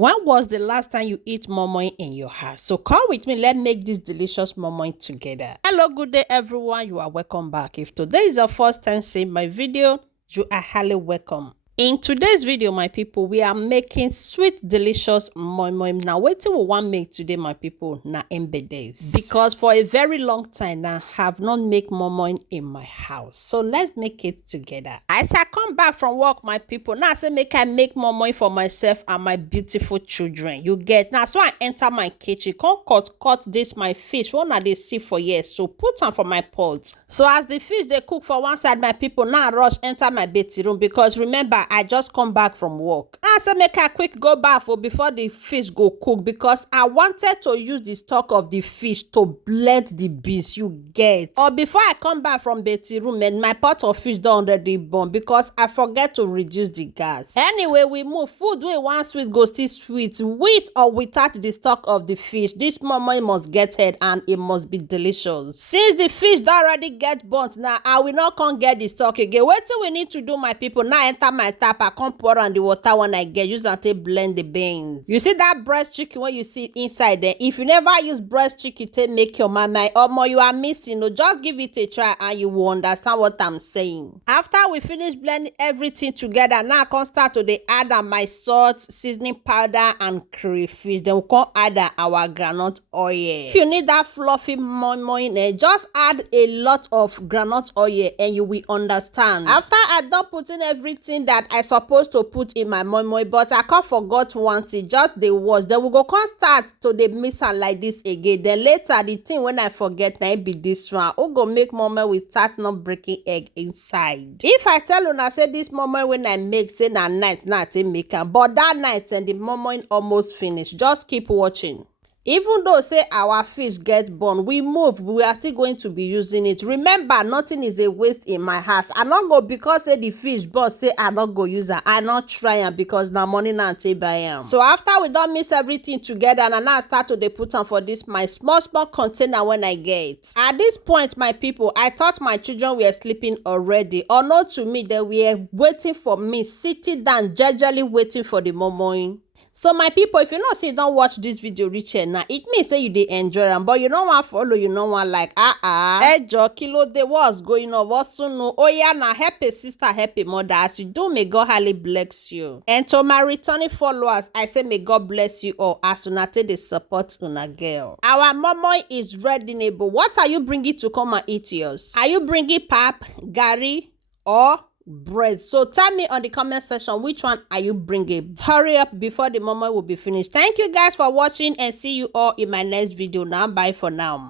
When was the last time you eat moimoi in your house? So come with me, let's make this delicious moimoi together. Hello, good day everyone. You are welcome back. If today is your first time seeing my video, you are highly welcome. In today's video, my people, we are making sweet, delicious moimoi. Now, what we want to make today, my people, na embedded. Because for a very long time now, I have not made moimoi in my house. So let's make it together. As I come back from work, my people, now I say make I make moimoi for myself and my beautiful children. You get now, so I enter my kitchen, come cut this my fish. One that they see for years, so put them for my pot. So as the fish they cook for one side, my people now rush enter my bedroom because remember I just come back from work. I said make a quick go bath before the fish go cook because I wanted to use the stock of the fish to blend the beans. You get. Or before I come back from bedroom and my pot of fish don't already burn because I forget to reduce the gas. Anyway, we move. Food we want sweet go still sweet. With or without the stock of the fish, this moimoi must get head and it must be delicious. Since the fish don't already get burnt now, I will not come get the stock again. Wait till we need to do, my people. Now enter my tap, I come pour on the water when I get use and take blend the beans. You see that breast chicken when you see inside there? If you never use breast chicken to make your mama or you are missing, no, just give it a try and you will understand what I'm saying. After we finish blending everything together, now I can start to add my salt, seasoning powder and crayfish. Then we can add our groundnut oil. If you need that fluffy moimoi, just add a lot of groundnut oil and you will understand. After I done putting everything that I supposed to put in my moimoi, but I can't forgot one thing, just the wash. Then we go come start to the mix am like this again. Then later the thing when I forget, now it be this one. We go make moimoi with start not breaking egg inside. If I tell you now say this moimoi when I make say na night now I make am, but that night and the moimoi almost finished. Just keep watching. Even though say our fish get burn, we move, we are still going to be using it. Remember, nothing is a waste in my house. I not go because say the fish burn, say I not go use am. I not try am because na money na take buy am. So after we don't mix everything together, and now I start to put am for this my small container when I get. At this point, my people, I thought my children were sleeping already. Or not to me, they were waiting for me, sitting down, gingerly waiting for the moimoi. So my people, if you know say don't watch this video reach here now, it means say you dey enjoy am, but you don't want follow, you don't want like ejo kilo de what's going on, what's no. Oh yeah, now help a sister, help a mother. As you do, may God highly bless you. And to my returning followers, I say may God bless you all as una take the support una girl. Our moimoi is ready, neighbor. What are you bringing to come and eat yours? Are you bringing pap, gari, or bread? So tell me on the comment section which one are you bringing. Hurry up before the moimoi will be finished. Thank you guys for watching and see you all in my next video. Now bye for now.